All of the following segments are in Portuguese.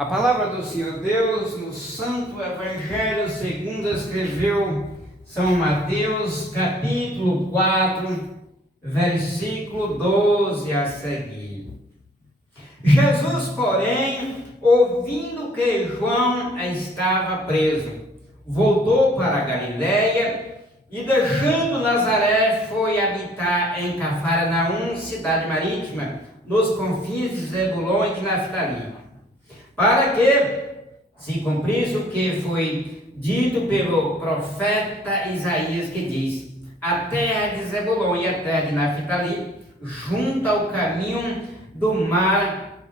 A palavra do Senhor Deus no Santo Evangelho segundo escreveu São Mateus, capítulo 4, versículo 12 a seguir. Jesus, porém, ouvindo que João estava preso, voltou para a Galiléia e, deixando Nazaré, foi habitar em Cafarnaum, cidade marítima, nos confins de Zebulon e de Naftali, para que se cumprisse o que foi dito pelo profeta Isaías, que diz: a terra de Zebulon e a terra de Naftali, junto ao caminho do mar,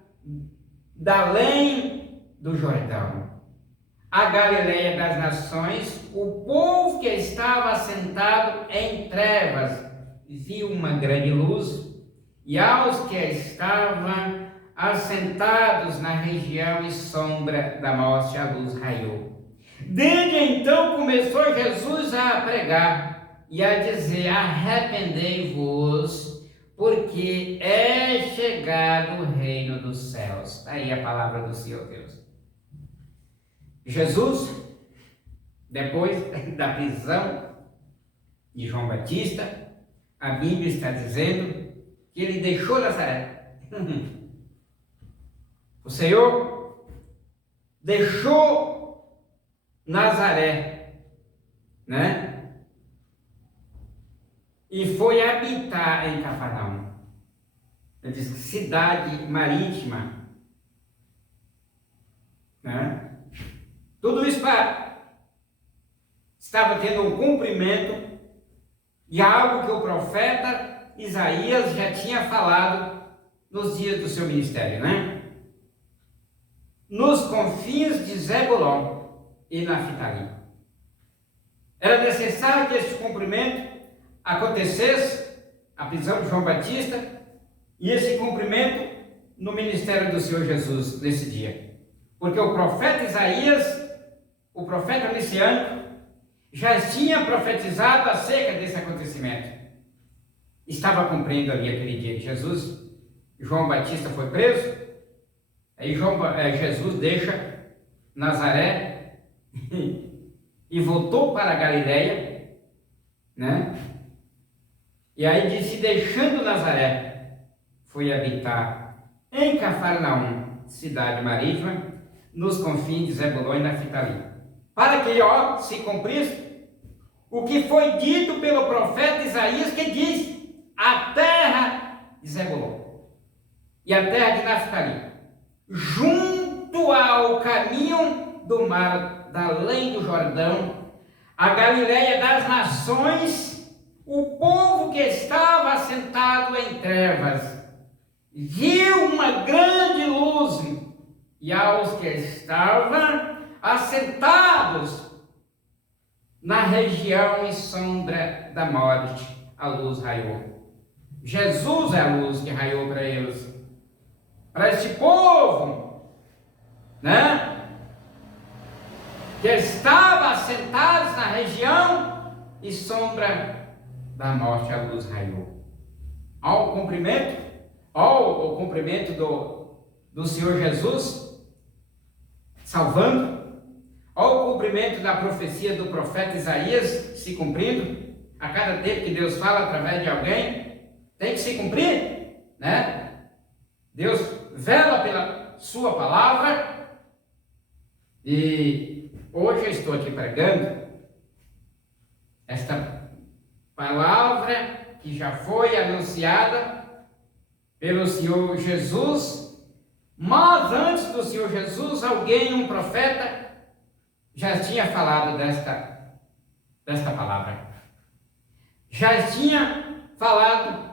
da além do Jordão, a Galileia das nações, o povo que estava assentado em trevas viu uma grande luz, e aos que estavam assentados na região e sombra da morte, a luz raiou. Desde então começou Jesus a pregar e a dizer: arrependei-vos, porque é chegado o reino dos céus. Aí a palavra do Senhor Deus. Jesus, depois da prisão de João Batista, a Bíblia está dizendo que ele deixou Nazaré. O Senhor deixou Nazaré, né? E foi habitar em Cafarnaum. Ele diz que cidade marítima, né? Tudo isso estava tendo um cumprimento de algo que o profeta Isaías já tinha falado nos dias do seu ministério, né? Nos confins de Zebulon e Naftali. Era necessário que esse cumprimento acontecesse, a prisão de João Batista, e esse cumprimento no ministério do Senhor Jesus nesse dia. Porque o profeta Isaías, o profeta messiânico, já tinha profetizado acerca desse acontecimento. Estava cumprindo ali aquele dia de Jesus. João Batista foi preso, aí Jesus deixa Nazaré e voltou para a Galiléia, né? E aí disse: deixando Nazaré, foi habitar em Cafarnaum, cidade marítima, nos confins de Zebulon e Naftali, para que se cumprisse o que foi dito pelo profeta Isaías, que diz: a terra de Zebulon e a terra de Naftali, junto ao caminho do mar, da além do Jordão, a Galileia das nações, o povo que estava assentado em trevas viu uma grande luz, e aos que estavam assentados na região e sombra da morte, a luz raiou. Jesus é a luz que raiou para eles, para este povo, né? Que estava assentados na região e sombra da morte, a luz raiou. Ao cumprimento do Senhor Jesus salvando, ao cumprimento da profecia do profeta Isaías se cumprindo. A cada tempo que Deus fala através de alguém, tem que se cumprir, né? Deus vela pela sua palavra, e hoje eu estou aqui pregando esta palavra que já foi anunciada pelo Senhor Jesus. Mas antes do Senhor Jesus, um profeta, já tinha falado desta palavra. Já tinha falado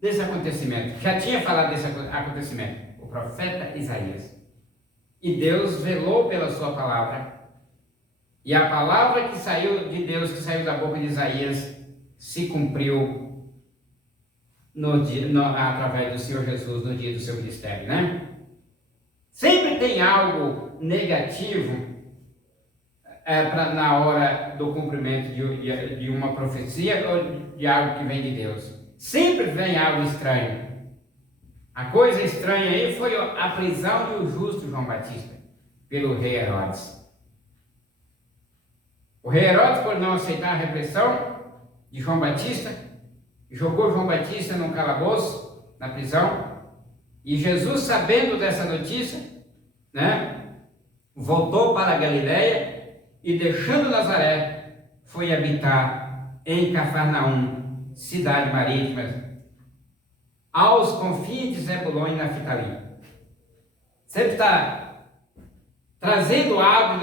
desse acontecimento. O profeta Isaías. E Deus velou pela sua palavra. E a palavra que saiu de Deus, que saiu da boca de Isaías, se cumpriu através do Senhor Jesus no dia do seu ministério, né? Sempre tem algo negativo na hora do cumprimento de uma profecia ou de algo que vem de Deus. Sempre vem algo estranho. A coisa estranha aí foi a prisão do justo João Batista. pelo rei Herodes. O rei Herodes, por não aceitar a repressão de João Batista, jogou João Batista num calabouço, na prisão, e Jesus, sabendo dessa notícia, né, voltou para a Galileia e, deixando Nazaré, foi habitar em Cafarnaum, cidade marítima, aos confins de Zebulon e Naftali. Sempre está trazendo árvore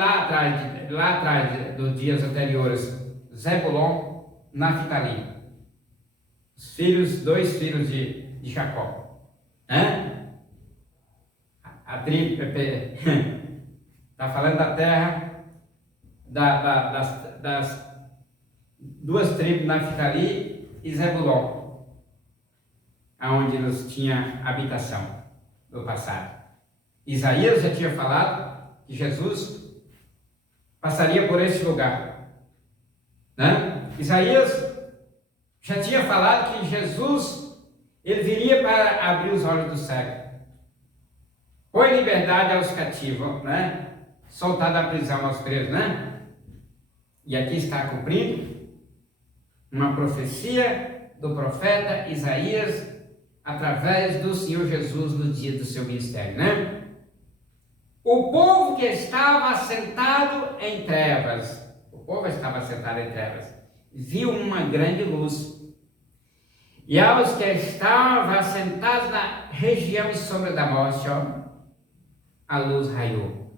lá atrás dos dias anteriores, Zebulon, Naftali, dois filhos de Jacó. A tribo está falando da terra das duas tribos, Naftali e Zebulon, aonde eles tinham habitação no passado. Isaías já tinha falado que Jesus passaria por esse lugar, né? Isaías já tinha falado que Jesus, ele viria para abrir os olhos do cego, pôr liberdade aos cativos, né? Soltar da prisão aos presos, né? E aqui está cumprindo uma profecia do profeta Isaías através do Senhor Jesus no dia do seu ministério, né? O povo que estava sentado em trevas, viu uma grande luz. E aos que estavam assentados na região e sombra da morte, a luz raiou.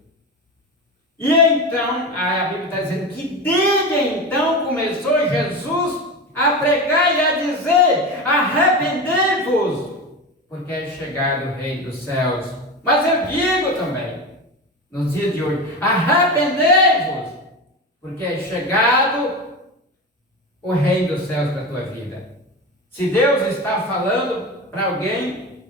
E então, a Bíblia está dizendo que desde então começou Jesus a pregar e a dizer: arrependei-vos, porque é chegado o Rei dos céus. Mas eu digo também, nos dias de hoje, arrependei-vos, porque é chegado o Rei dos céus para a tua vida. Se Deus está falando para alguém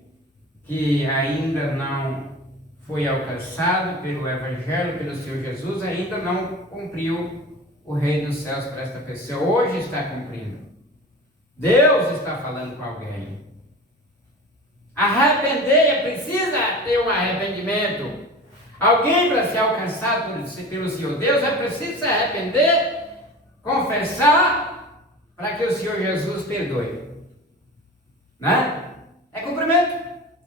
que ainda não foi alcançado pelo Evangelho, pelo Senhor Jesus, ainda não cumpriu o Rei dos céus para esta pessoa, hoje está cumprindo. Deus está falando com alguém. Arrepender, precisa ter um arrependimento. Alguém, para ser alcançado pelo Senhor Deus, é preciso se arrepender, confessar, para que o Senhor Jesus perdoe. Né? É cumprimento.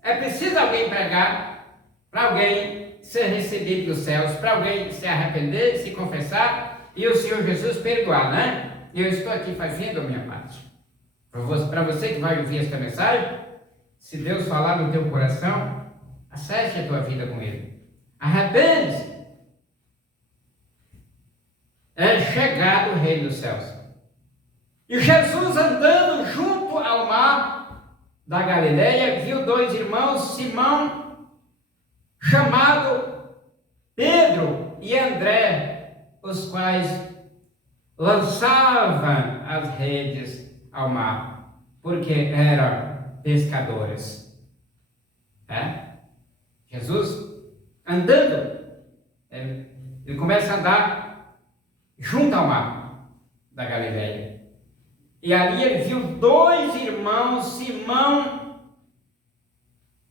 É preciso alguém pregar, para alguém ser recebido dos céus, para alguém se arrepender, se confessar e o Senhor Jesus perdoar, né? Eu estou aqui fazendo a minha parte. Para você que vai ouvir esta mensagem, se Deus falar no teu coração, acerte a tua vida com Ele. Arrepende-se. É chegado o Rei dos céus. E Jesus, andando junto ao mar da Galileia, viu dois irmãos, Simão, chamado Pedro, e André, os quais lançavam as redes ao mar, porque eram pescadores. Jesus andando, ele começa a andar junto ao mar da Galileia. E ali ele viu dois irmãos, Simão,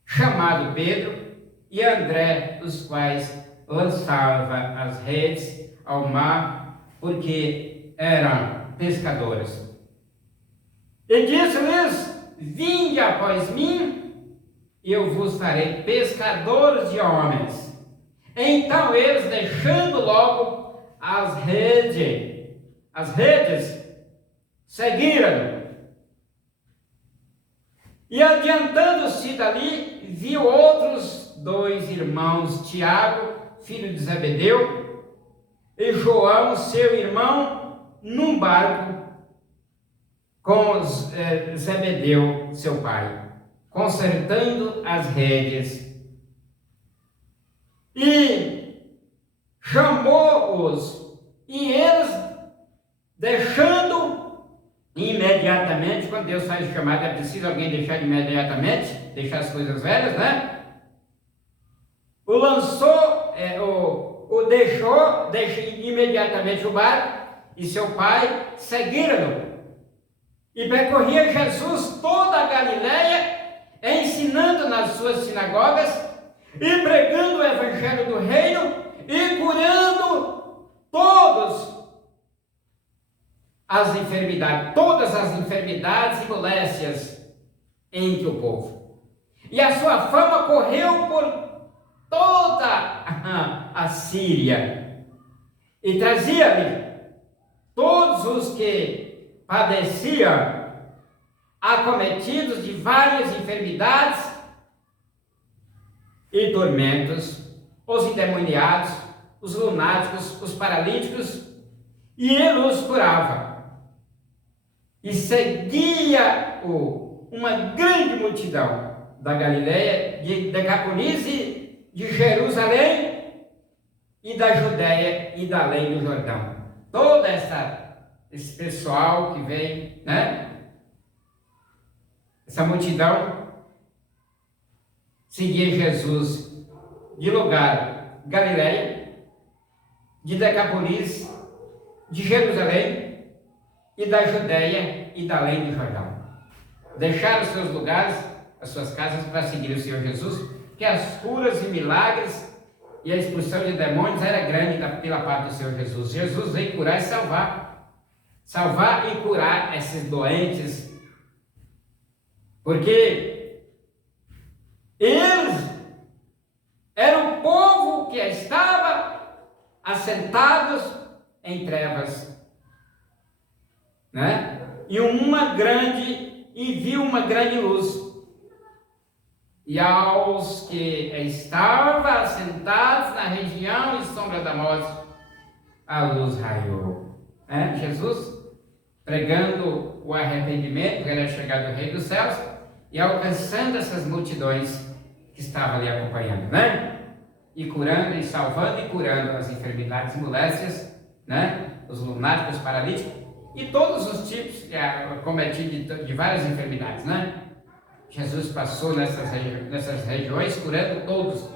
chamado Pedro, e André, os quais lançavam as redes ao mar, porque eram pescadores. E disse-lhes: vinde após mim, e eu vos farei pescadores de homens. Então eles, deixando logo as redes, seguiram. E adiantando-se dali, viu outros dois irmãos, Tiago, filho de Zebedeu, e João, seu irmão, num barco com Zebedeu, seu pai, consertando as redes. E chamou-os, e eles, deixando imediatamente, quando Deus faz chamada, é preciso alguém deixar imediatamente, deixar as coisas velhas, né? O lançou, deixou imediatamente o barco, e seu pai seguiram-no. E percorria Jesus toda a Galileia, ensinando nas suas sinagogas, e pregando o evangelho do reino e curando todas as enfermidades e moléstias entre o povo. E a sua fama correu por toda a Síria e trazia-lhe todos os que padeciam, acometidos de várias enfermidades e tormentos, os endemoniados, os lunáticos, os paralíticos, e ele os curava. E seguia-o uma grande multidão da Galileia, de Decápolis, de Jerusalém e da Judéia e da além do Jordão. Todo esse pessoal que vem, né? Essa multidão seguia Jesus de lugar Galileia, de Decápolis, de Jerusalém e da Judéia e da além do Jordão. Deixaram os seus lugares, as suas casas, para seguir o Senhor Jesus, que as curas e milagres e a expulsão de demônios era grande pela parte do Senhor Jesus. Jesus veio curar e salvar e curar esses doentes, porque eles eram o povo que estava assentados em trevas, né? E viu uma grande luz. E aos que estavam assentados na região e sombra da morte, a luz raiou. Jesus pregando o arrependimento, porque era chegado o Rei dos Céus, e alcançando essas multidões que estavam ali acompanhando, né? E curando, e salvando e curando as enfermidades e moléstias, né? Os lunáticos, os paralíticos, e todos os tipos cometidos de várias enfermidades, né? Jesus passou nessas regiões curando todos,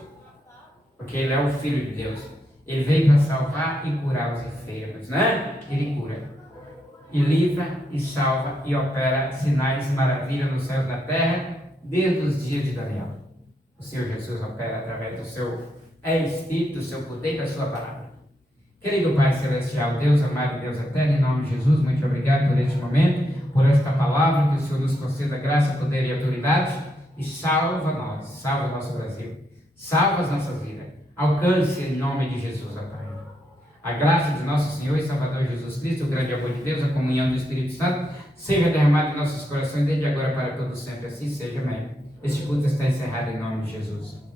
porque Ele é o Filho de Deus. Ele veio para salvar e curar os enfermos, né? Ele cura, e livra, e salva, e opera sinais e maravilhas nos céus e na terra, desde os dias de Daniel. O Senhor Jesus opera através do seu Espírito, do seu poder e da sua palavra. Querido Pai Celestial, Deus amado, Deus eterno, em nome de Jesus, muito obrigado por este momento, por esta palavra, que o Senhor nos conceda graça, poder e autoridade, e salva nós, salva o nosso Brasil, salva as nossas vidas, alcance em nome de Jesus, ó Pai. A graça de nosso Senhor e Salvador Jesus Cristo, o grande amor de Deus, a comunhão do Espírito Santo, seja derramado em nossos corações, desde agora para todo sempre, assim seja, amém. Este culto está encerrado em nome de Jesus.